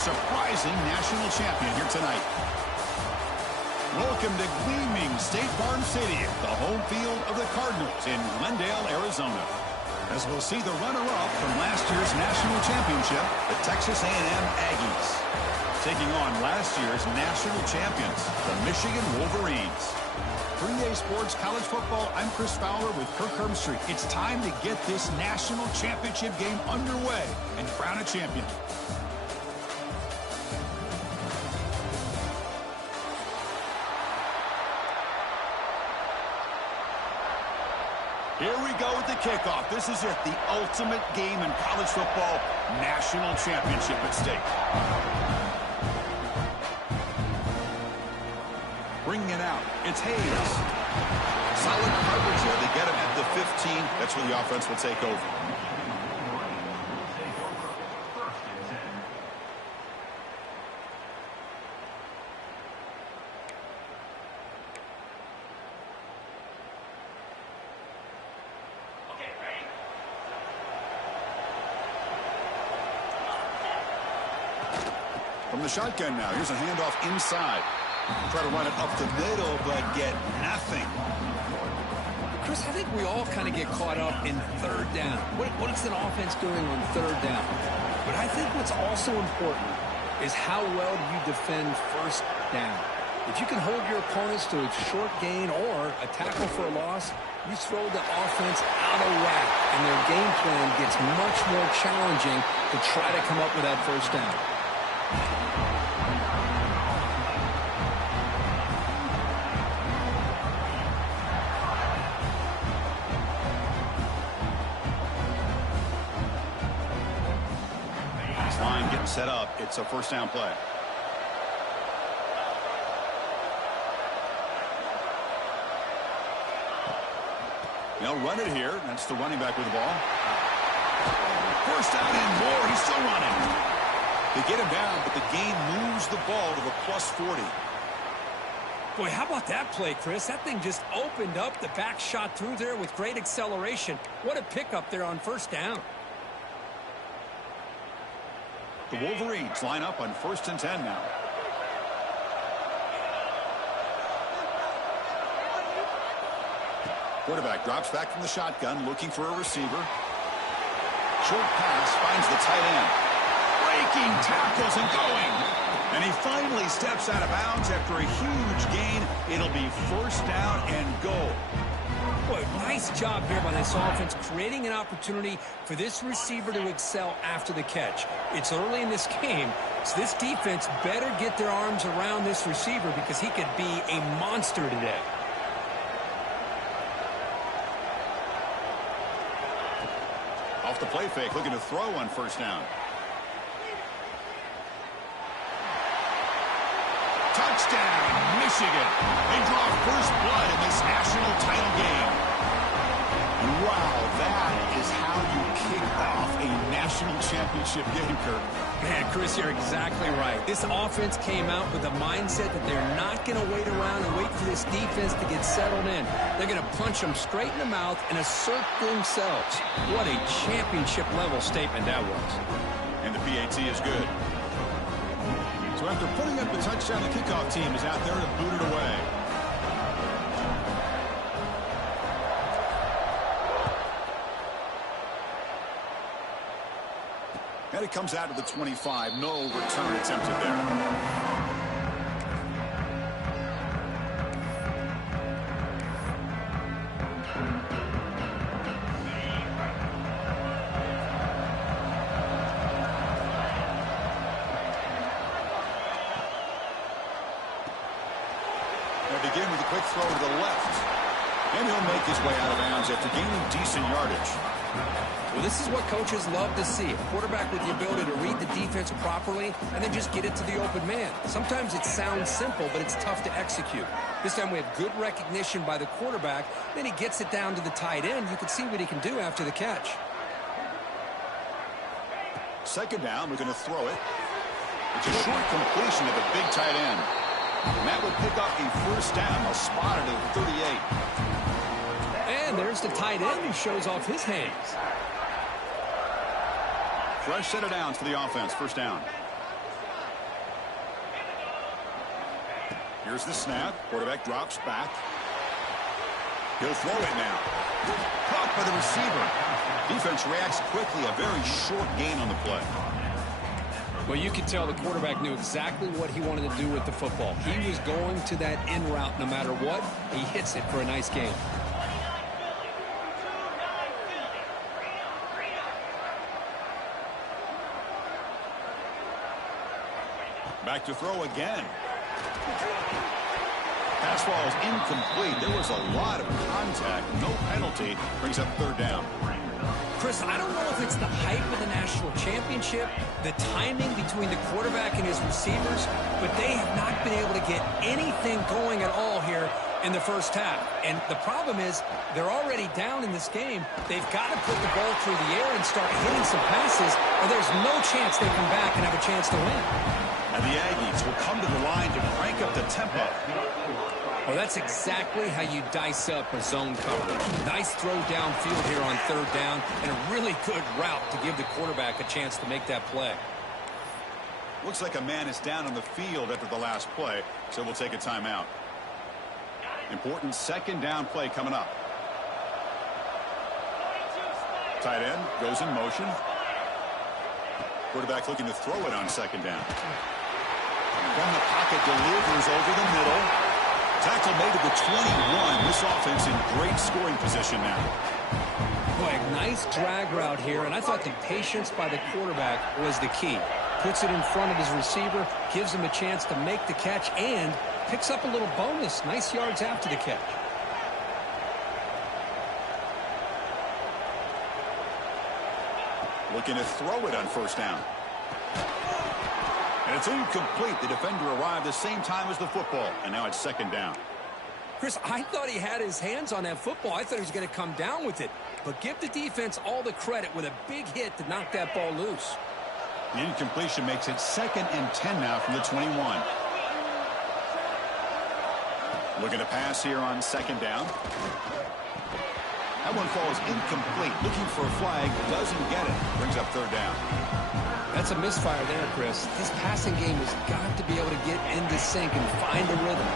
Surprising national champion here tonight. Welcome to gleaming State Farm Stadium, the home field of the Cardinals in Glendale, Arizona. As we'll see the runner-up from last year's national championship, the Texas A&M Aggies, taking on last year's national champions, the Michigan Wolverines. For EA Sports College Football, I'm Chris Fowler with Kirk Herbstreit. It's time to get this national championship game underway and crown a champion. Here we go with the kickoff. This is it, the ultimate game in college football, national championship at stake. Bringing it out, it's Hayes. Solid coverage here. They get him at the 15. That's where the offense will take over. From the shotgun now, here's a handoff inside. Try to run it up the middle, but get nothing. Chris, I think we all kind of get caught up in third down. What is an offense doing on third down? But I think what's also important is how well you defend first down. If you can hold your opponents to a short gain or a tackle for a loss, you throw the offense out of whack, and their game plan gets much more challenging to try to come up with that first down. Line getting set up. It's a first down play. They'll run it here. That's the running back with the ball. First down and more. He's still running. They get him down, but the gain moves the ball to the +40. Boy, how about that play, Chris? That thing just opened up. The back shot through there with great acceleration. What a pickup there on first down. The Wolverines line up on 1st and 10 now. Quarterback drops back from the shotgun, looking for a receiver. Short pass finds the tight end. Breaking tackles and going. And he finally steps out of bounds after a huge gain. It'll be first down and goal. Boy, nice job here by this offense, creating an opportunity for this receiver to excel after the catch. It's early in this game, so this defense better get their arms around this receiver because he could be a monster today. Off the play fake, looking to throw on first down. Touchdown, Michigan. They draw first blood in this national title game. Wow, that is how you kick off a national championship game, Kirk. Man, Chris, you're exactly right. This offense came out with a mindset that they're not going to wait around and wait for this defense to get settled in. They're going to punch them straight in the mouth and assert themselves. What a championship-level statement that was. And the PAT is good. So after putting up the touchdown, the kickoff team is out there to boot it away. And it comes out to the 25. No return attempted there. Begin with a quick throw to the left. And he'll make his way out of bounds after gaining decent yardage. Well, this is what coaches love to see. A quarterback with the ability to read the defense properly and then just get it to the open man. Sometimes it sounds simple, but it's tough to execute. This time we have good recognition by the quarterback. Then he gets it down to the tight end. You can see what he can do after the catch. Second down, we're going to throw it. It's a short completion to the big tight end. And that would pick up a first down. They'll spot it at 38. And there's the tight end who shows off his hands. Fresh set of downs for the offense. First down. Here's the snap. Quarterback drops back. He'll throw it now. Caught by the receiver. Defense reacts quickly. A very short gain on the play. Well, you can tell the quarterback knew exactly what he wanted to do with the football. He was going to that in route no matter what. He hits it for a nice gain. Back to throw again. Pass ball is incomplete. There was a lot of contact. No penalty. Brings up third down. Chris, I don't know if it's the hype of the national championship, the timing between the quarterback and his receivers, but they have not been able to get anything going at all here in the first half. And the problem is they're already down in this game. They've got to put the ball through the air and start hitting some passes, or there's no chance they come back and have a chance to win. And the Aggies will come to the line to crank up the tempo. Well, that's exactly how you dice up a zone coverage. Nice throw downfield here on third down, and a really good route to give the quarterback a chance to make that play. Looks like a man is down on the field after the last play, so we'll take a timeout. Important second down play coming up. Tight end goes in motion. Quarterback looking to throw it on second down. From the pocket, delivers over the middle. Tackle made at the 21. This offense in great scoring position now. Boy, a nice drag route here, and I thought the patience by the quarterback was the key. Puts it in front of his receiver, gives him a chance to make the catch, and picks up a little bonus. Nice yards after the catch. Looking to throw it on first down. And it's incomplete. The defender arrived the same time as the football, and now it's second down. Chris, I thought he had his hands on that football. I thought he was going to come down with it. But give the defense all the credit with a big hit to knock that ball loose. The incompletion makes it 2nd and 10 now from the 21. Looking to pass here on second down. That one falls incomplete. Looking for a flag. Doesn't get it. Brings up third down. That's a misfire there, Chris. This passing game has got to be able to get into sync and find a rhythm.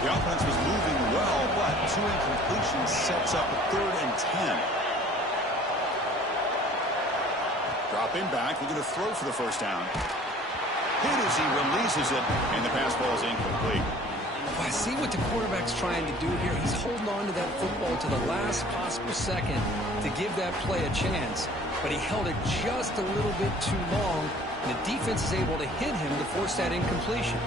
The offense was moving well, but 2 incompletions sets up a 3rd and 10. Dropping back, looking to throw for the first down. Hit as he releases it, and the pass ball is incomplete. Well, I see what the quarterback's trying to do here. He's holding on to that football to the last possible second to give that play a chance. But he held it just a little bit too long, and the defense is able to hit him to force that incompletion.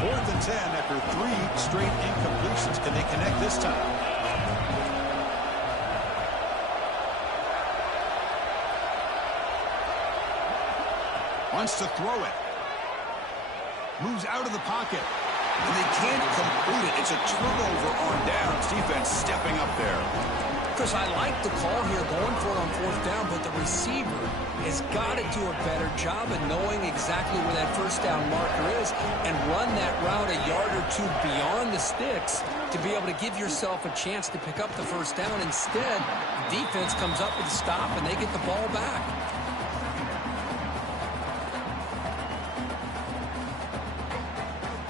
4th and 10 after 3 straight incompletions. Can they connect this time? Wants to throw it. Moves out of the pocket. And they can't complete it. It's a turnover on downs. Defense stepping up there. Chris, I like the call here going for it on 4th down, but the receiver has got to do a better job of knowing exactly where that first down marker is and run that route a yard or 2 beyond the sticks to be able to give yourself a chance to pick up the first down. Instead, the defense comes up with a stop and they get the ball back.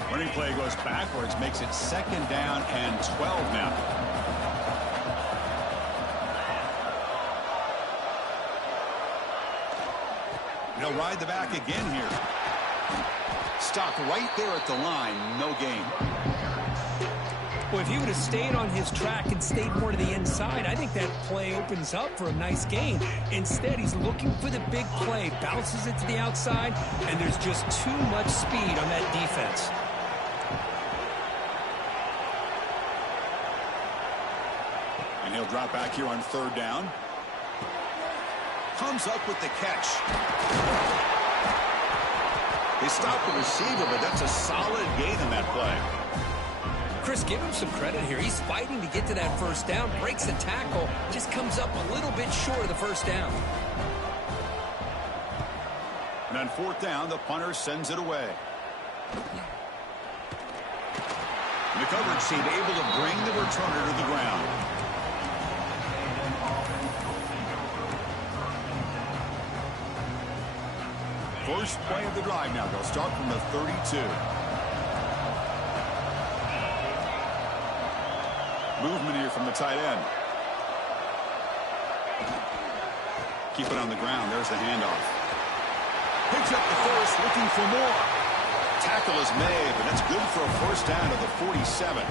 Running play goes backwards, makes it 2nd down and 12 now. They'll ride the back again here. Stopped right there at the line. No gain. Well, if he would have stayed on his track and stayed more to the inside, I think that play opens up for a nice gain. Instead, he's looking for the big play, bounces it to the outside, and there's just too much speed on that defense. And he'll drop back here on 3rd down. Comes up with the catch. They stopped the receiver, but that's a solid gain in that play. Chris, give him some credit here. He's fighting to get to that first down, breaks the tackle, just comes up a little bit short of the first down. And on 4th down, the punter sends it away. And the coverage team able to bring the returner to the ground. First play of the drive now. They'll start from the 32. Movement here from the tight end. Keep it on the ground. There's the handoff. Picks up the first, looking for more. Tackle is made, but that's good for a first down to the 47.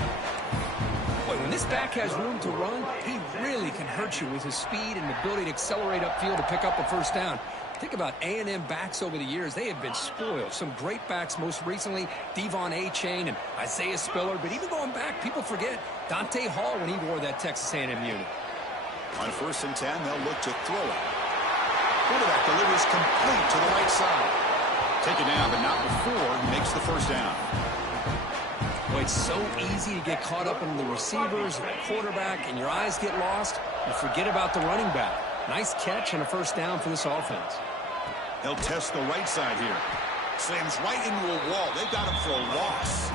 Boy, when this back has room to run, he really can hurt you with his speed and ability to accelerate upfield to pick up a first down. Think about A&M backs over the years. They have been spoiled. Some great backs, most recently Devon Achane and Isaiah Spiller. But even going back, people forget Dante Hall when he wore that Texas A&M unit. On 1st and 10, they'll look to throw it. Quarterback delivers complete to the right side. Taken down, but not before he makes the first down. Well, it's so easy to get caught up in the receivers and the quarterback, and your eyes get lost. You forget about the running back. Nice catch and a first down for this offense. They'll test the right side here. Slams right into a wall. They've got him for a loss.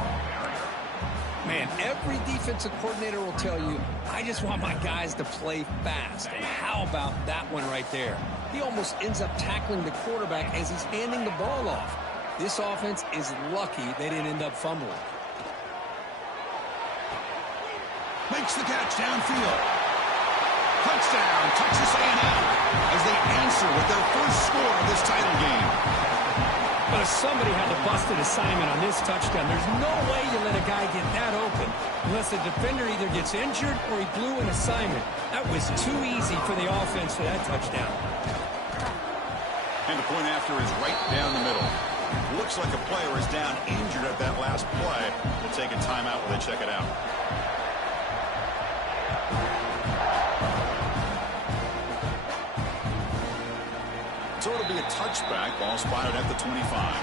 Man, every defensive coordinator will tell you, I just want my guys to play fast. And how about that one right there? He almost ends up tackling the quarterback as he's handing the ball off. This offense is lucky they didn't end up fumbling. Makes the catch downfield. Touchdown, Texas A&M, as they answer with their first score of this title game. But if somebody had to bust an assignment on this touchdown, there's no way you let a guy get that open unless the defender either gets injured or he blew an assignment. That was too easy for the offense for that touchdown. And the point after is right down the middle. Looks like a player is down injured at that last play. We'll take a timeout while they check it out. So it'll be a touchback. Ball spotted at the 25.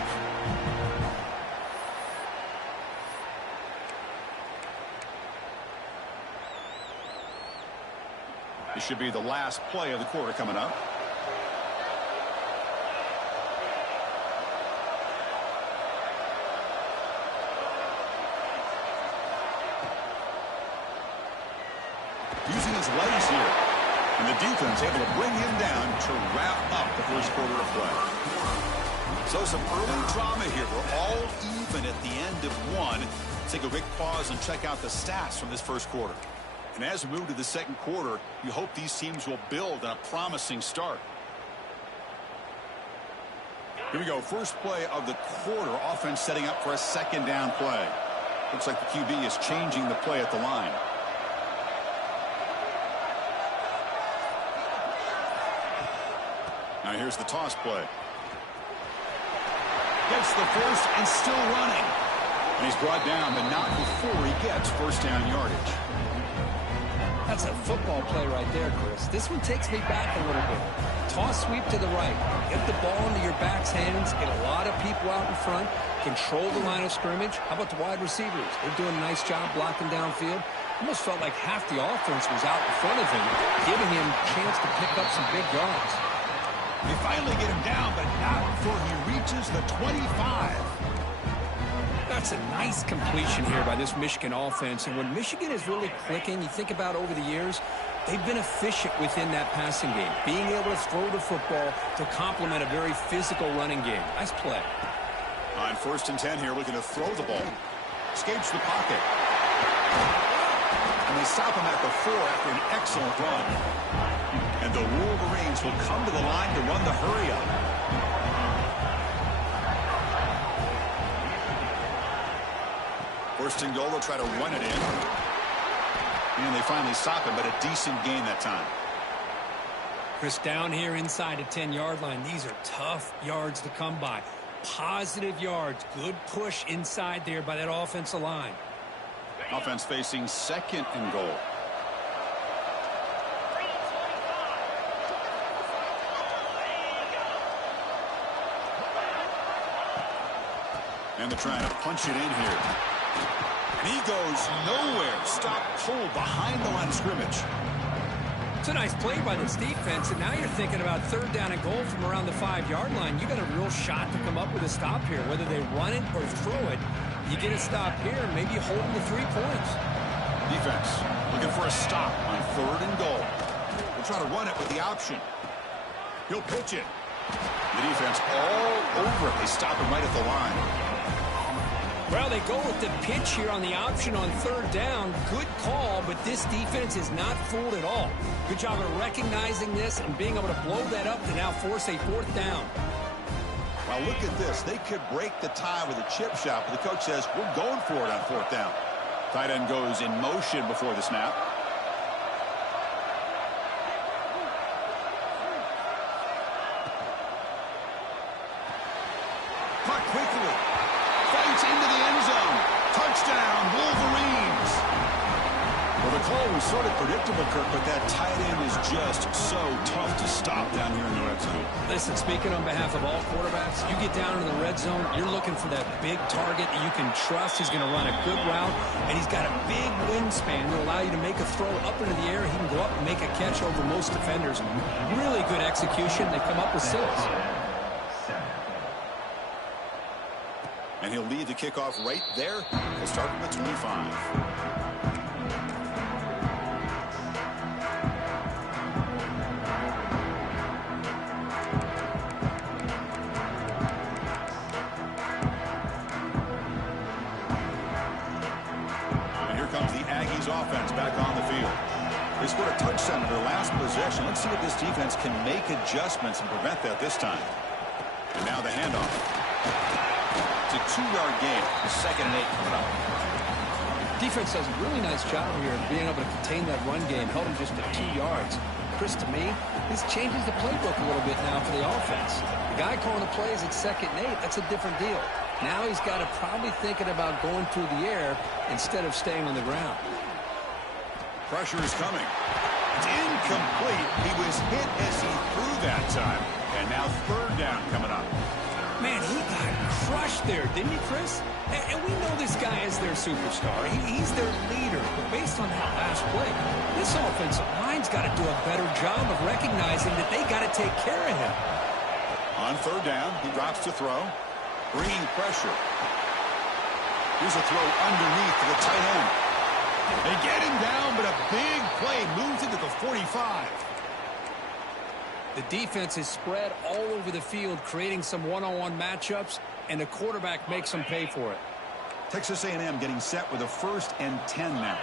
This should be the last play of the quarter coming up. Using his legs here. And the defense able to bring him down to wrap up the first quarter of play. So some early drama here. We're all even at the end of one. Let's take a quick pause and check out the stats from this first quarter. And as we move to the second quarter, you hope these teams will build on a promising start. Here we go. First play of the quarter. Offense setting up for a second down play. Looks like the QB is changing the play at the line. Now here's the toss play. Gets the first and still running. And he's brought down, but not before he gets first down yardage. That's a football play right there, Chris. This one takes me back a little bit. Toss sweep to the right. Get the ball into your back's hands. Get a lot of people out in front. Control the line of scrimmage. How about the wide receivers? They're doing a nice job blocking downfield. Almost felt like half the offense was out in front of him, giving him a chance to pick up some big yards. They finally get him down, but not before he reaches the 25. That's a nice completion here by this Michigan offense. And when Michigan is really clicking, you think about over the years, they've been efficient within that passing game, being able to throw the football to complement a very physical running game. Nice play. On 1st and 10 here, looking to throw the ball. Escapes the pocket. And they stop him at the 4 after an excellent run. And the Wolverines will come to the line to run the hurry-up. First and goal, they'll try to run it in. And they finally stop him, but a decent gain that time. Chris, down here inside the 10-yard line, these are tough yards to come by. Positive yards, good push inside there by that offensive line. Offense facing 2nd and goal. And they're trying to punch it in here. And he goes nowhere. Stop, pull behind the line of scrimmage. It's a nice play by this defense, and now you're thinking about 3rd down and goal from around the 5-yard line. You got a real shot to come up with a stop here. Whether they run it or throw it, you get a stop here and maybe hold them to 3 points. Defense looking for a stop on 3rd and goal. We'll try to run it with the option. He'll pitch it. The defense all over it. They stop him right at the line. Well, they go with the pitch here on the option on third down. Good call, but this defense is not fooled at all. Good job of recognizing this and being able to blow that up to now force a fourth down. Well, look at this. They could break the tie with a chip shot, but the coach says, we're going for it on fourth down. Tight end goes in motion before the snap. Caught quickly. Fights into the end zone. Touchdown, Wolverines. Well, the call was sort of predictable, Kirk, but that tight end is just so tough to stop down here in the red zone. Listen, speaking on behalf of all quarterbacks, you get down in the red zone, you're looking for that big target that you can trust. He's going to run a good route, and he's got a big wingspan to allow you to make a throw up into the air. He can go up and make a catch over most defenders. Really good execution. They come up with 6. And he'll lead the kickoff right there. He'll start from the 25. Offense back on the field. They scored a touchdown in their last possession. Let's see if this defense can make adjustments and prevent that this time. And now the handoff. It's a 2-yard gain. 2nd and 8 coming up. Defense does a really nice job here of being able to contain that run game. Held him just at 2 yards. Chris, to me, this changes the playbook a little bit now for the offense. The guy calling the plays at 2nd and 8, that's a different deal. Now he's got to probably thinking about going through the air instead of staying on the ground. Pressure is coming. It's incomplete. He was hit as he threw that time. And now 3rd down coming up. Man, he got crushed there, didn't he, Chris? And we know this guy is their superstar. He's their leader. But based on that last play, this offensive line's got to do a better job of recognizing that they got to take care of him. On 3rd down, he drops to throw. Bringing pressure. Here's a throw underneath to the tight end. They get him down, but a big play moves into the 45. The defense is spread all over the field, creating some one-on-one matchups, and the quarterback makes them pay for it. Texas A&M getting set with a 1st and 10 now.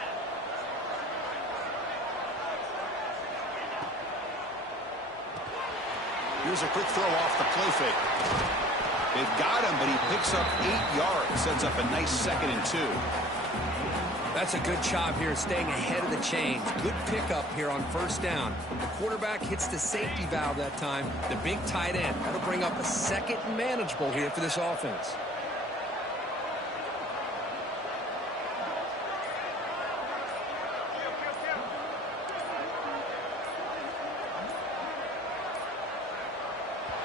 Here's a quick throw off the play fake. They've got him, but he picks up 8 yards. Sets up a nice 2nd and 2. That's a good job here, staying ahead of the chains. Good pickup here on 1st down. The quarterback hits the safety valve that time. The big tight end. That'll bring up a 2nd and manageable here for this offense.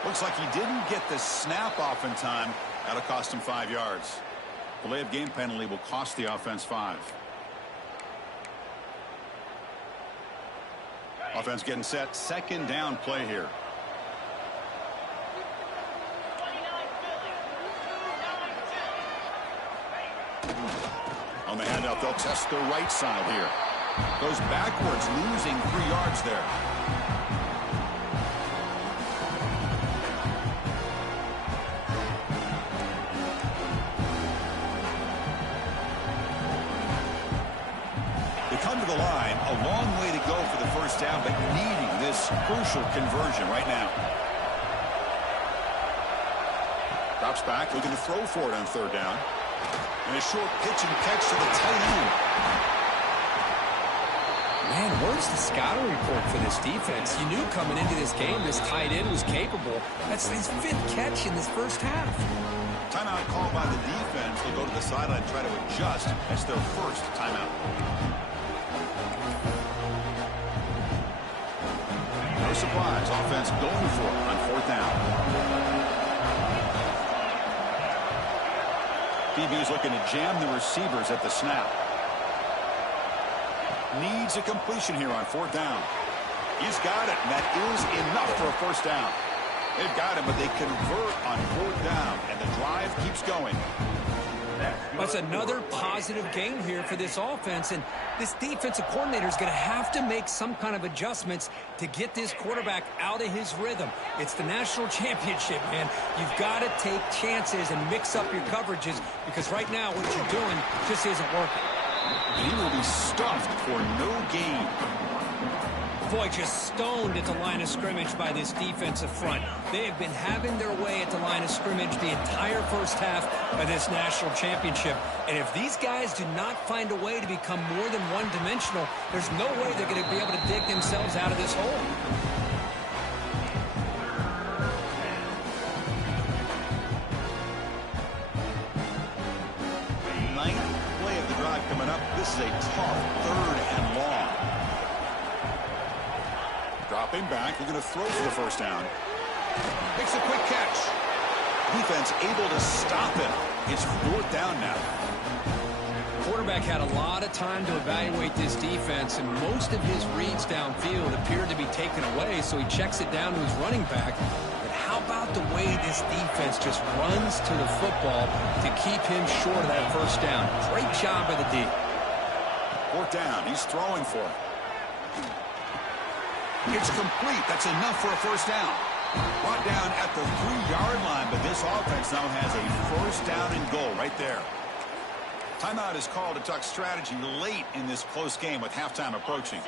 Looks like he didn't get the snap off in time. That'll cost him 5 yards. Delay of game penalty will cost the offense 5. Offense getting set. 2nd down play here. On the handout, they'll test the right side here. Goes backwards, losing 3 yards there. Come to the line, a long way to go for the 1st down, but needing this crucial conversion right now. Drops back, looking to throw for it on 3rd down. And a short pitch and catch to the tight end. Man, where's the scouting report for this defense? You knew coming into this game this tight end was capable. That's his 5th catch in this 1st half. Timeout called by the defense. They'll go to the sideline and try to adjust. That's their 1st timeout. No surprise. Offense going for it on 4th down. DB's looking to jam the receivers at the snap. Needs a completion here on 4th down. He's got it, and that is enough for a 1st down. They've got him, but they convert on 4th down, and the drive keeps going. That's another positive game here for this offense, and this defensive coordinator is going to have to make some kind of adjustments to get this quarterback out of his rhythm. It's the national championship, man. You've got to take chances and mix up your coverages because right now what you're doing just isn't working. And he will be stuffed for no gain. Boy, just stoned at the line of scrimmage by this defensive front. They have been having their way at the line of scrimmage the entire first half of this national championship. And if these guys do not find a way to become more than one-dimensional, there's no way they're going to be able to dig themselves out of this hole. Ninth play of the drive coming up. This is a tough 3rd and long. Dropping back, they're going to throw for the first down. Makes a quick catch. Defense able to stop it. It's 4th down now. Quarterback had a lot of time to evaluate this defense, and most of his reads downfield appeared to be taken away, so he checks it down to his running back. But how about the way this defense just runs to the football to keep him short of that first down? Great job by the D. 4th down. He's throwing for it. It's complete. That's enough for a first down. Brought down at the 3-yard line, but this offense now has a first down and goal right there. Timeout is called to talk strategy late in this close game with halftime approaching.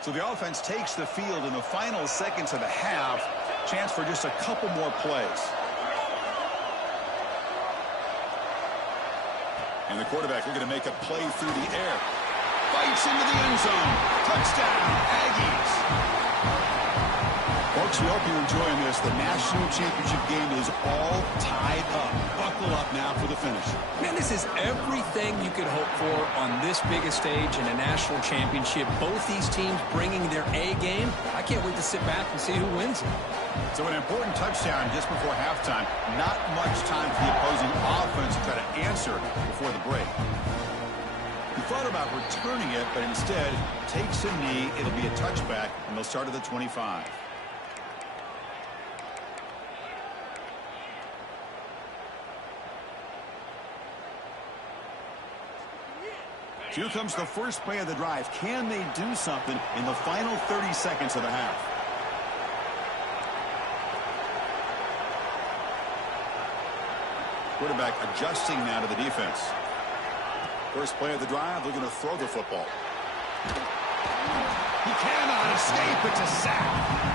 So the offense takes the field in the final seconds of the half. Chance for just a couple more plays. And the quarterback looking to make a play through the air. Fights into the end zone. Touchdown, Aggies. Folks, we hope you're enjoying this. The national championship game is all tied up. Buckle up now for the finish. Man, this is everything you could hope for on this biggest stage in a national championship. Both these teams bringing their A game. I can't wait to sit back and see who wins. So an important touchdown just before halftime. Not much time for the opposing offense to try to answer before the break. He thought about returning it, but instead takes a knee. It'll be a touchback, and they'll start at the 25. Here comes the first play of the drive. Can they do something in the final 30 seconds of the half? Quarterback adjusting now to the defense. First play of the drive, they're going to throw the football. He cannot escape. It's a sack.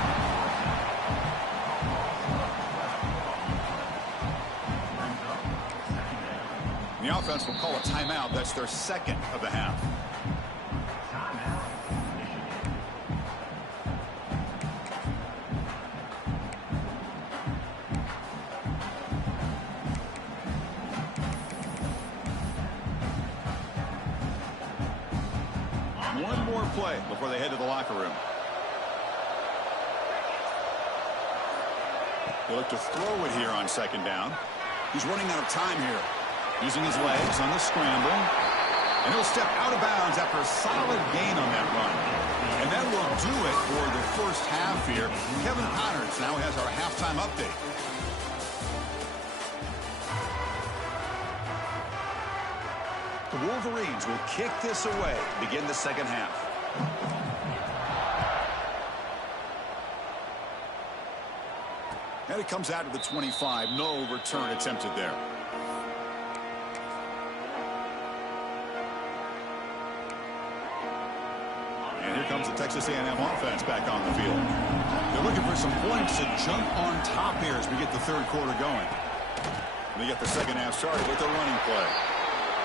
The offense will call a timeout. That's their second of the half. One more play before they head to the locker room. They look to throw it here on second down. He's running out of time here. Using his legs on the scramble. And he'll step out of bounds after a solid gain on that run. And that will do it for the first half here. Kevin Connors now has our halftime update. The Wolverines will kick this away to begin the second half. And it comes out of the 25. No return attempted there. And here comes the Texas A&M offense back on the field. They're looking for some points to jump on top here as we get the third quarter going. And they get the second half started with a running play.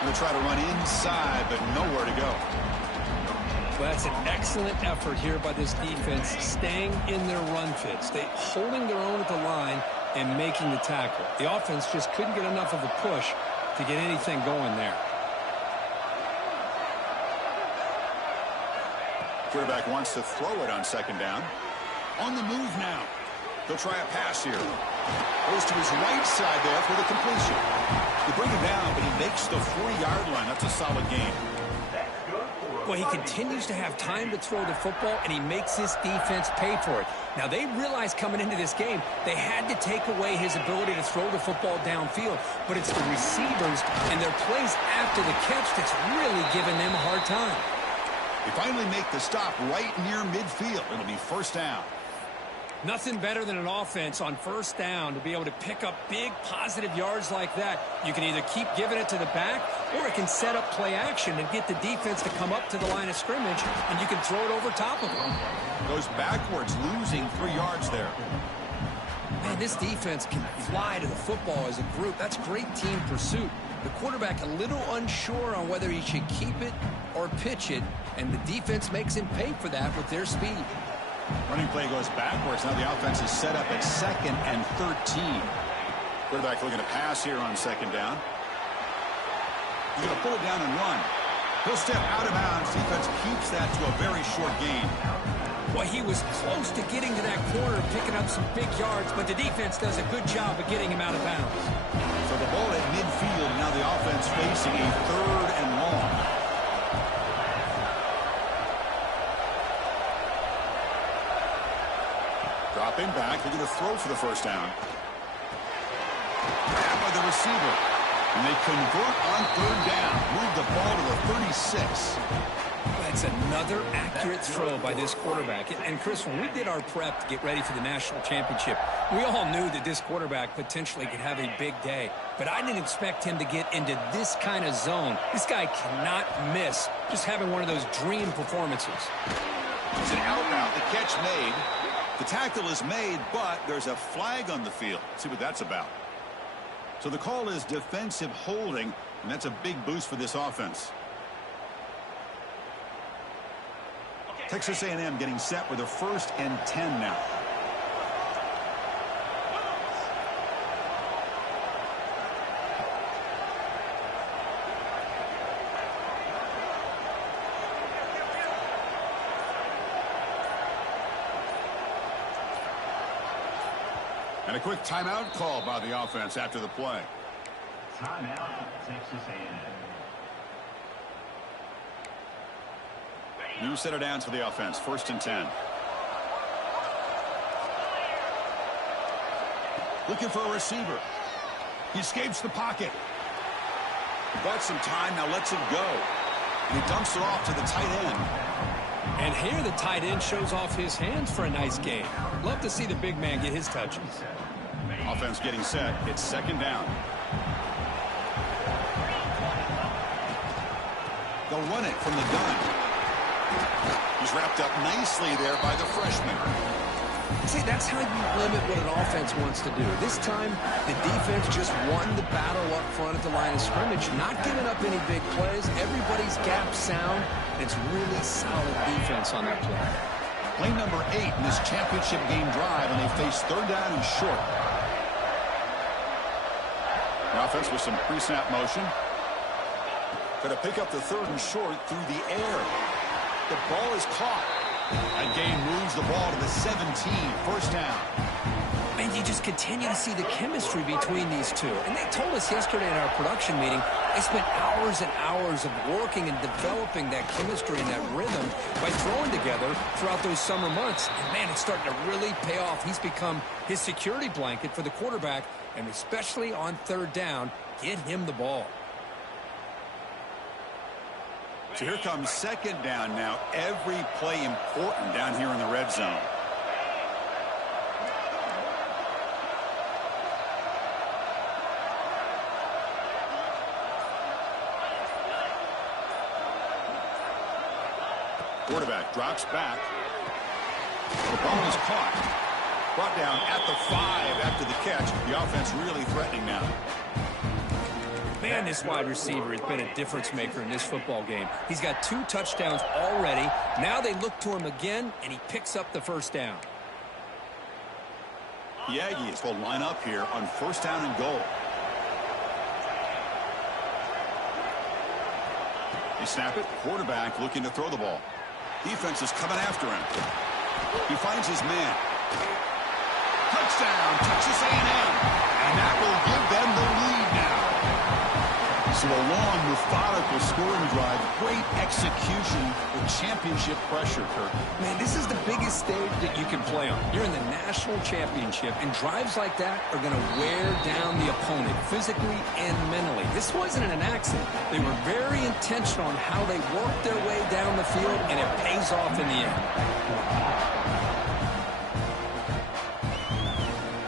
Going to try to run inside, but nowhere to go. Well, that's an excellent effort here by this defense, staying in their run fits. They holding their own at the line and making the tackle. The offense just couldn't get enough of a push to get anything going there. Quarterback wants to throw it on second down. On the move now. They'll try a pass here. Goes to his right side there for the completion. They bring him down, but he makes the 4-yard line. That's a solid gain. Well, he continues to have time to throw the football, and he makes his defense pay for it. Now, they realized coming into this game they had to take away his ability to throw the football downfield, but it's the receivers And their plays after the catch that's really giving them a hard time. They finally make the stop right near midfield. It'll be first down. Nothing better than an offense on first down to be able to pick up big positive yards like that. You can either keep giving it to the back, or it can set up play action and get the defense to come up to the line of scrimmage, and you can throw it over top of them. Goes backwards, losing 3 yards there. Man, this defense can fly to the football as a group. That's great team pursuit. The quarterback a little unsure on whether he should keep it or pitch it, and the defense makes him pay for that with their speed. Running play goes backwards. Now the offense is set up at 2nd and 13. Quarterback looking to pass here on 2nd down. He's going to pull it down and run. He'll step out of bounds. Defense keeps that to a very short gain. Well, he was close to getting to that corner, picking up some big yards, but the defense does a good job of getting him out of bounds. So the ball at midfield. Now the offense facing a 3rd and long. Dropping back, they're going to throw for the first down. Grab by the receiver. And they convert on 3rd down. Move the ball to the 36. That's another accurate throw by this quarterback. And Chris, when we did our prep to get ready for the national championship, we all knew that this quarterback potentially could have a big day. But I didn't expect him to get into this kind of zone. This guy cannot miss just having one of those dream performances. It's an out route. The catch made. The tackle is made, but there's a flag on the field. Let's see what that's about. So the call is defensive holding, and that's a big boost for this offense. Texas A&M getting set with a 1st and 10 now. And a quick timeout call by the offense after the play. Timeout, Texas A&M. New set of downs for the offense. 1st and 10. Looking for a receiver. He escapes the pocket. Got some time, now lets it go. And he dumps it off to the tight end. And here the tight end shows off his hands for a nice gain. Love to see the big man get his touches. Offense getting set. It's 2nd down. They'll run it from the gun. He's wrapped up nicely there by the freshman. See, that's how you limit what an offense wants to do. This time, the defense just won the battle up front at the line of scrimmage, not giving up any big plays. Everybody's gap sound. It's really solid defense on that play. Play number 8 in this championship game drive, and they face 3rd down and short. The offense with some pre-snap motion. Going to pick up the 3rd and short through the air. The ball is caught. That gain moves the ball to the 17. 1st down. And you just continue to see the chemistry between these two. And they told us yesterday in our production meeting, they spent hours and hours of working and developing that chemistry and that rhythm by throwing together throughout those summer months. And, man, it's starting to really pay off. He's become his security blanket for the quarterback, and especially on 3rd down, get him the ball. So here comes 2nd down now. Every play important down here in the red zone. Quarterback drops back. The ball is caught. Brought down at the 5 after the catch. The offense really threatening now. Man, this wide receiver has been a difference maker in this football game. He's got 2 touchdowns already. Now they look to him again, and he picks up the 1st down. The Aggies will line up here on 1st down and goal. They snap it. Quarterback looking to throw the ball. Defense is coming after him. He finds his man. Touchdown, Texas A&M. And that will give them the lead now. So a long, methodical scoring drive, great execution with championship pressure, Kirk. Man, this is the biggest stage that you can play on. You're in the national championship, and drives like that are going to wear down the opponent physically and mentally. This wasn't an accident. They were very intentional on how they worked their way down the field, and it pays off in the end.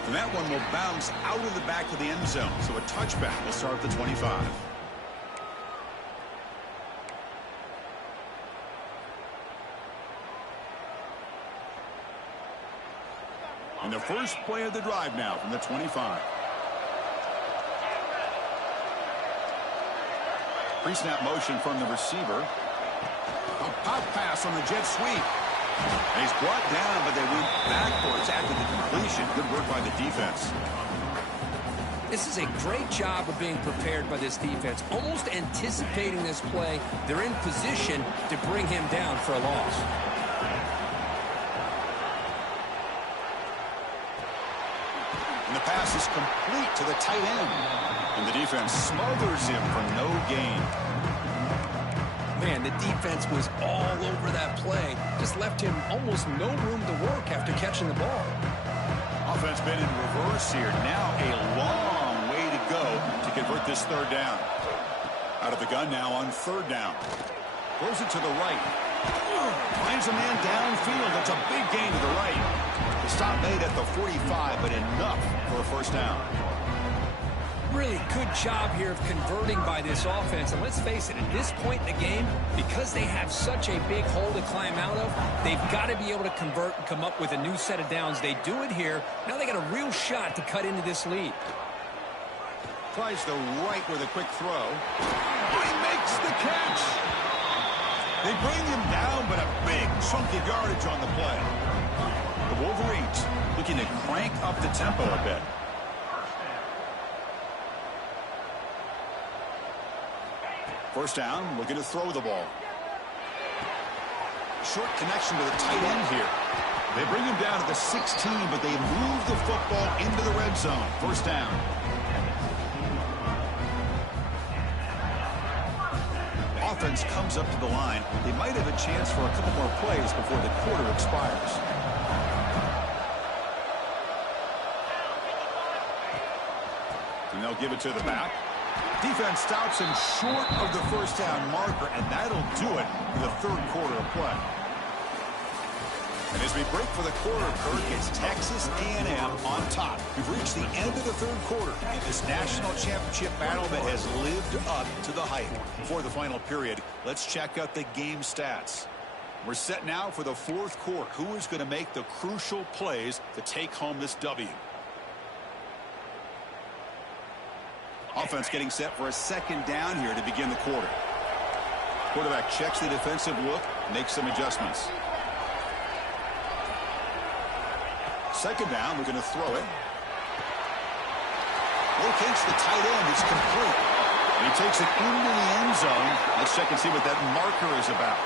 And that one will bounce out of the back of the end zone, so a touchback will start at the 25. And the first play of the drive now from the 25. Pre-snap motion from the receiver. A pop pass on the jet sweep. And he's brought down, but they went backwards after the completion. Good work by the defense. This is a great job of being prepared by this defense, almost anticipating this play. They're in position to bring him down for a loss. And the pass is complete to the tight end. And the defense smothers him for no gain. Man, the defense was all over that play. Just left him almost no room to work after catching the ball. Offense been in reverse here. Now a long way to go to convert this third down. Out of the gun now on third down. Throws it to the right. Finds a man downfield. That's a big gain to the right. The stop made at the 45, but enough for a first down. Really good job here of converting by this offense. And let's face it, at this point in the game, because they have such a big hole to climb out of, they've got to be able to convert and come up with a new set of downs. They do it here. Now they got a real shot to cut into this lead. Tries the right with a quick throw. He makes the catch. They bring him down, but a big chunk of yardage on the play. The Wolverines looking to crank up the tempo a bit. First down, looking to throw the ball. Short connection to the tight end here. They bring him down to the 16, but they move the football into the red zone. First down. Offense comes up to the line. They might have a chance for a couple more plays before the quarter expires. And they'll give it to the back. Defense stops him short of the first down marker, and that'll do it for the third quarter of play. And as we break for the quarter, Kirk, it's Texas A&M on top. We've reached the end of the third quarter in this national championship battle that has lived up to the hype. Before the final period, let's check out the game stats. We're set now for the fourth quarter. Who is going to make the crucial plays to take home this W? Offense getting set for a second down here to begin the quarter. Quarterback checks the defensive look, makes some adjustments. Second down, we're going to throw it. Locates the tight end. It's complete. And he takes it into the end zone. Let's check and see what that marker is about.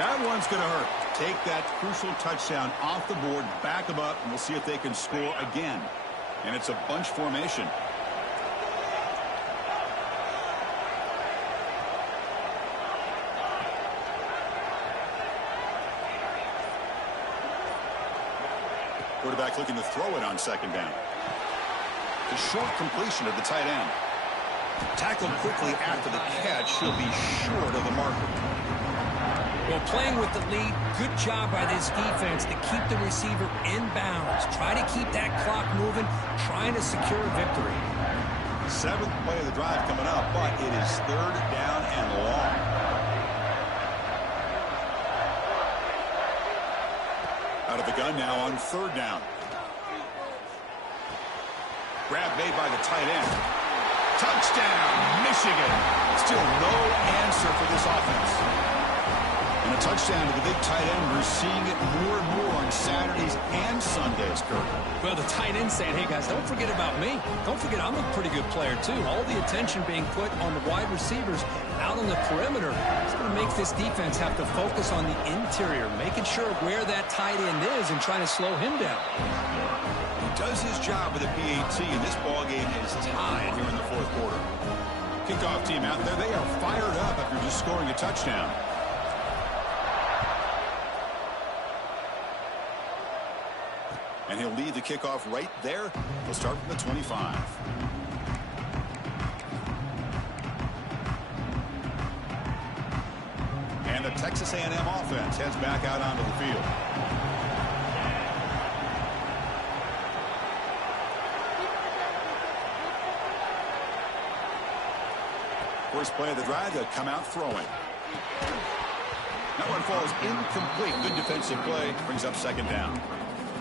That one's going to hurt. Take that crucial touchdown off the board, back them up, and we'll see if they can score again. And it's a bunch formation. Quarterback looking to throw it on second down. The short completion of the tight end. Tackled quickly after the catch. He'll be short of the marker. Well, playing with the lead, good job by this defense to keep the receiver in bounds. Try to keep that clock moving, trying to secure a victory. Seventh play of the drive coming up, but it is third down and long. Out of the gun now on third down. Grab made by the tight end. Touchdown, Michigan. Still no answer for this offense. And a touchdown to the big tight end. We're seeing it more and more on Saturdays and Sundays, Kirk. Well, the tight end saying, hey, guys, don't forget about me. Don't forget I'm a pretty good player, too. All the attention being put on the wide receivers out on the perimeter. It's going to make this defense have to focus on the interior, making sure where that tight end is and trying to slow him down. He does his job with a PAT, and this ball game is tied here in the fourth quarter. Kickoff team out there, they are fired up after just scoring a touchdown. And he'll lead the kickoff right there. He'll start from the 25. And the Texas A&M offense heads back out onto the field. First play of the drive, they'll come out throwing. That one falls incomplete. Good defensive play. Brings up second down.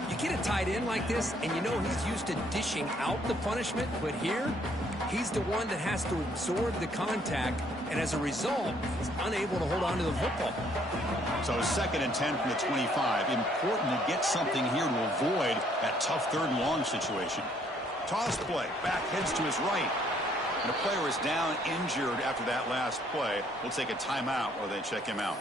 You get a tight end like this, and you know he's used to dishing out the punishment, but here, he's the one that has to absorb the contact, and as a result, he's unable to hold on to the football. So 2nd and 10 from the 25. Important to get something here to avoid that tough 3rd and long situation. Toss play. Back heads to his right. And the player is down injured after that last play. We'll take a timeout while they check him out.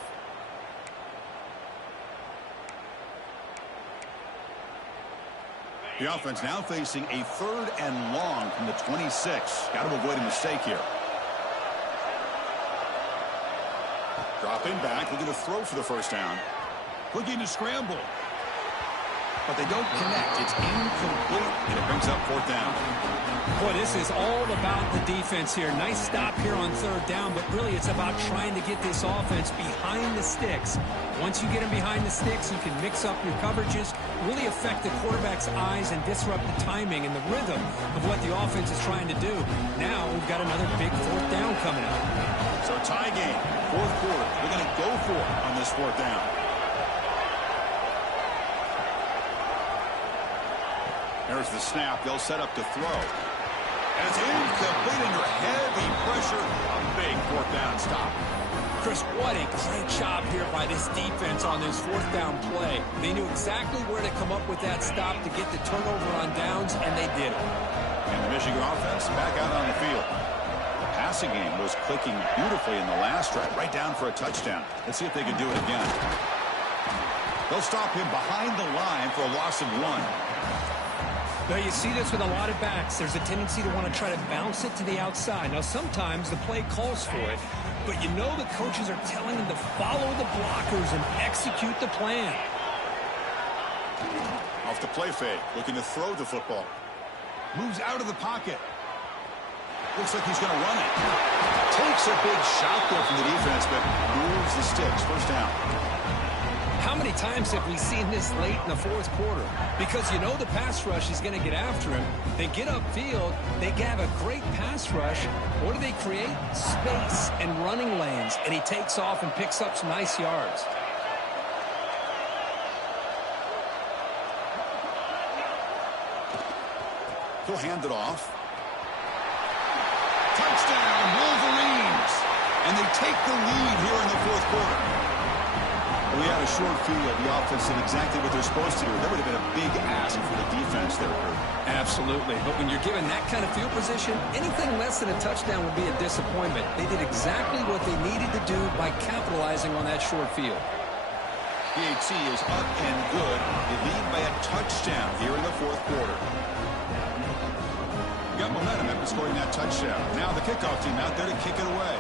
The offense now facing a 3rd and long from the 26. Got to avoid a mistake here. Dropping back, looking to throw for the first down. Looking to scramble. But they don't connect. It's incomplete, and it brings up 4th down. Boy, this is all about the defense here. Nice stop here on 3rd down, but really it's about trying to get this offense behind the sticks. Once you get them behind the sticks, you can mix up your coverages, really affect the quarterback's eyes and disrupt the timing and the rhythm of what the offense is trying to do. Now we've got another big 4th down coming up. So tie game, 4th quarter. They're going to go for it on this 4th down. There's the snap. They'll set up to throw. And it's incomplete under heavy pressure. A big 4th down stop. Chris, what a great job here by this defense on this 4th down play. They knew exactly where to come up with that stop to get the turnover on downs, and they did it. And the Michigan offense back out on the field. The passing game was clicking beautifully in the last drive, right down for a touchdown. Let's see if they can do it again. They'll stop him behind the line for a loss of 1. Now, you see this with a lot of backs. There's a tendency to want to try to bounce it to the outside. Now, sometimes the play calls for it, but you know the coaches are telling them to follow the blockers and execute the plan. Off the play fake, looking to throw the football. Moves out of the pocket. Looks like he's going to run it. Takes a big shot there from the defense, but moves the sticks. First down. How many times have we seen this late in the 4th quarter? Because you know the pass rush is going to get after him. They get upfield. They have a great pass rush. What do they create? Space and running lanes. And he takes off and picks up some nice yards. He'll hand it off. Touchdown, Wolverines! And they take the lead here in the 4th quarter. We had a short field. The offense did exactly what they're supposed to do. That would have been a big ask for the defense there, Kurt. Absolutely. But when you're given that kind of field position, anything less than a touchdown would be a disappointment. They did exactly what they needed to do by capitalizing on that short field. PAT is up and good. They lead by a touchdown here in the 4th quarter. Got momentum after scoring that touchdown. Now the kickoff team out there to kick it away.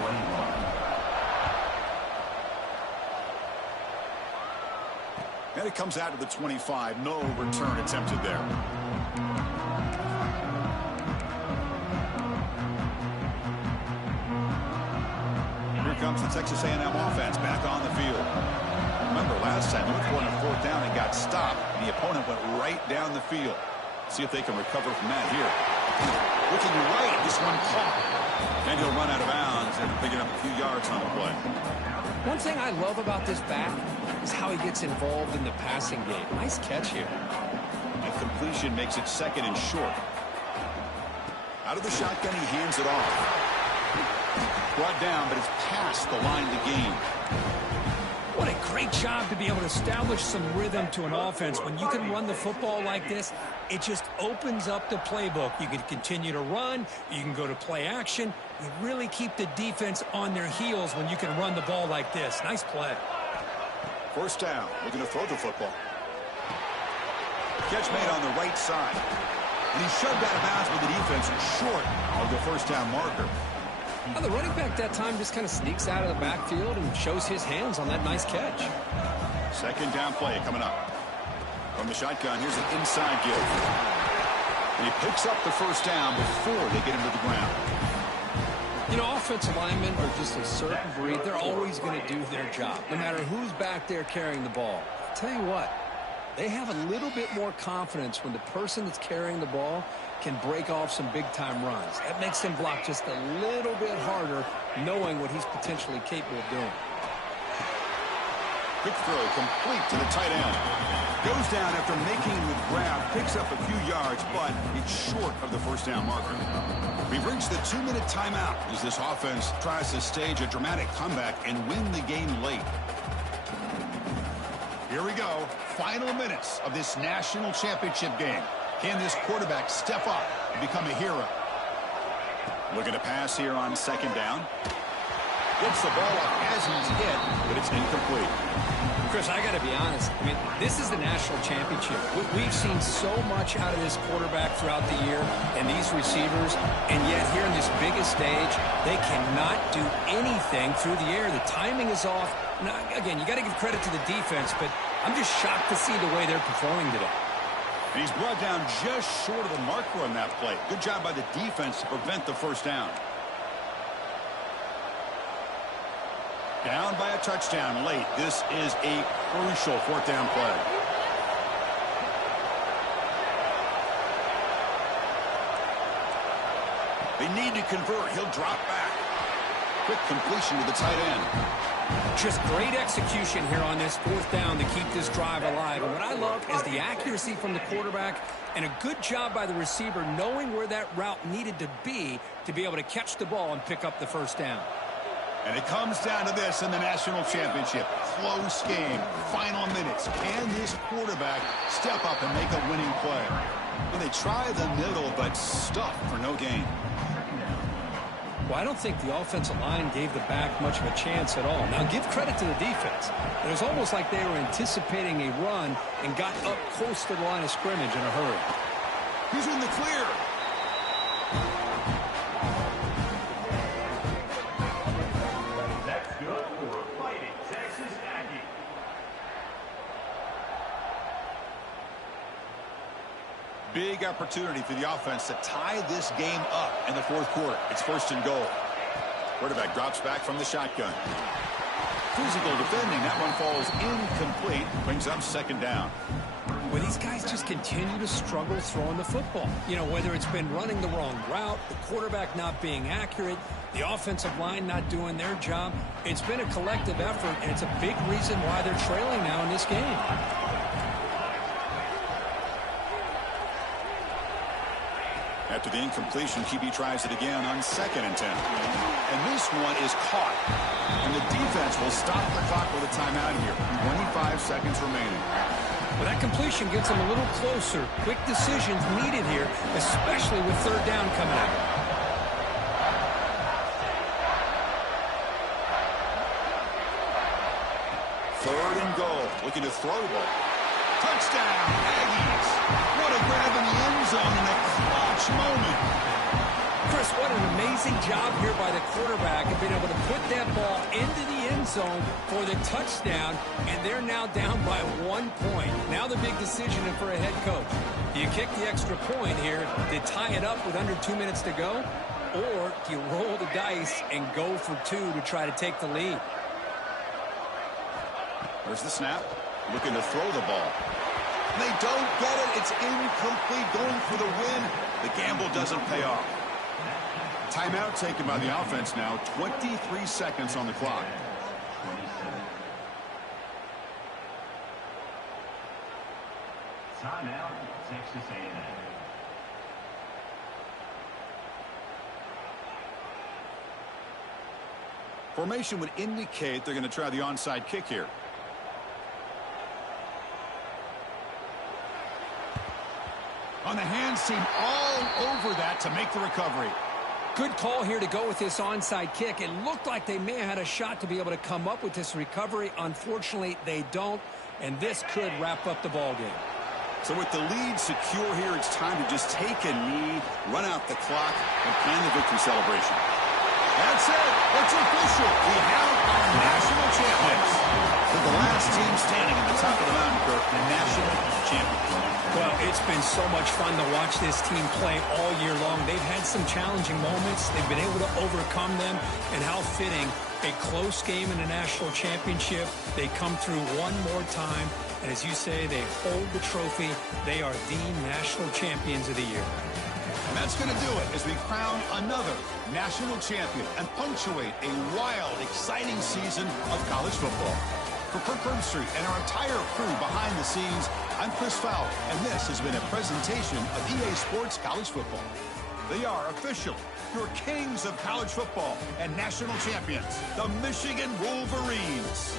And it comes out to the 25. No return attempted there. Here comes the Texas A&M offense back on the field. Remember, last time, they went for a 4th down and got stopped. And the opponent went right down the field. See if they can recover from that here. Looking right, this one caught. And he'll run out of bounds and picking up a few yards on the play. One thing I love about this back is how he gets involved in the passing game. Nice catch here. And completion makes it 2nd and short. Out of the shotgun, he hands it off. Brought down, but it's past the line to gain. What a great job to be able to establish some rhythm to an offense. When you can run the football like this, it just opens up the playbook. You can continue to run. You can go to play action. You really keep the defense on their heels when you can run the ball like this. Nice play. First down. Looking to throw the football. Catch made on the right side. And he's shoved out of bounds with the defense short of the first down marker. Now, the running back that time just kind of sneaks out of the backfield and shows his hands on that nice catch. Second down play coming up. From the shotgun, here's an inside give. And he picks up the first down before they get him to the ground. You know, offensive linemen are just a certain breed. They're always going to do their job, no matter who's back there carrying the ball. I'll tell you what, they have a little bit more confidence when the person that's carrying the ball can break off some big-time runs. That makes him block just a little bit harder, knowing what he's potentially capable of doing. Quick throw complete to the tight end. Goes down after making the grab, picks up a few yards, but it's short of the first down marker. We've reached the 2-minute timeout as this offense tries to stage a dramatic comeback and win the game late. Here we go. Final minutes of this national championship game. Can this quarterback step up and become a hero? Looking to pass here on second down. Gets the ball up as he's hit, but it's incomplete. Chris, I got to be honest. I mean, this is the national championship. We've seen so much out of this quarterback throughout the year and these receivers, and yet here in this biggest stage, they cannot do anything through the air. The timing is off. Now, again, you got to give credit to the defense, but I'm just shocked to see the way they're performing today. And he's brought down just short of the marker on that play. Good job by the defense to prevent the first down. Down by a touchdown late. This is a crucial fourth down play. They need to convert. He'll drop back. Quick completion to the tight end. Just great execution here on this fourth down to keep this drive alive. And what I love is the accuracy from the quarterback and a good job by the receiver knowing where that route needed to be able to catch the ball and pick up the first down. And it comes down to this in the national championship. Close game. Final minutes. Can this quarterback step up and make a winning play? Well, they try the middle, but stuff for no gain. Well, I don't think the offensive line gave the back much of a chance at all. Now, give credit to the defense. It was almost like they were anticipating a run and got up close to the line of scrimmage in a hurry. He's in the clear. That's good for a fighting Texas Aggie. Big opportunity for the offense to tie this game up in the fourth quarter. It's first and goal. Quarterback drops back from the shotgun. Physical defending. That one falls incomplete. Brings up second down. Well, these guys just continue to struggle throwing the football. You know, whether it's been running the wrong route, the quarterback not being accurate, the offensive line not doing their job. It's been a collective effort, and it's a big reason why they're trailing now in this game. After the incompletion, QB tries it again on 2nd and 10. And this one is caught. And the defense will stop the clock with a timeout here. 25 seconds remaining. Well, that completion gets them a little closer. Quick decisions needed here, especially with third down coming out. Third and goal. Looking to throw the ball. Touchdown, Aggies. What a grab in the end zone in a clutch moment. Chris, what an amazing job here by the quarterback of being able to put that ball into the end zone for the touchdown, and they're now down by 1 point. Now the big decision for a head coach. Do you kick the extra point here to tie it up with under 2 minutes to go, or do you roll the dice and go for 2 to try to take the lead? There's the snap. Looking to throw the ball. They don't get it. It's incomplete. Going for the win. The gamble doesn't pay off. Timeout taken by the offense now. 23 seconds on the clock. 27. Timeout, Texas A&M. Formation would indicate they're going to try the onside kick here. On the hands team all over that to make the recovery. Good call here to go with this onside kick. It looked like they may have had a shot to be able to come up with this recovery. Unfortunately, they don't, and this could wrap up the ball game. So with the lead secure here, it's time to just take a knee, run out the clock, and plan the victory celebration. That's it. It's official. We have our national champions. They're the last team standing at the top of the mountain, Kirk, the national champions. Well, it's been so much fun to watch this team play all year long. They've had some challenging moments. They've been able to overcome them. And how fitting, a close game in the national championship. They come through one more time. And as you say, they hold the trophy. They are the national champions of the year. And that's going to do it as we crown another national champion and punctuate a wild, exciting season of college football. For Kirk Herbstreit and our entire crew behind the scenes, I'm Chris Fowler, and this has been a presentation of EA Sports College Football. They are official, your kings of college football and national champions, the Michigan Wolverines.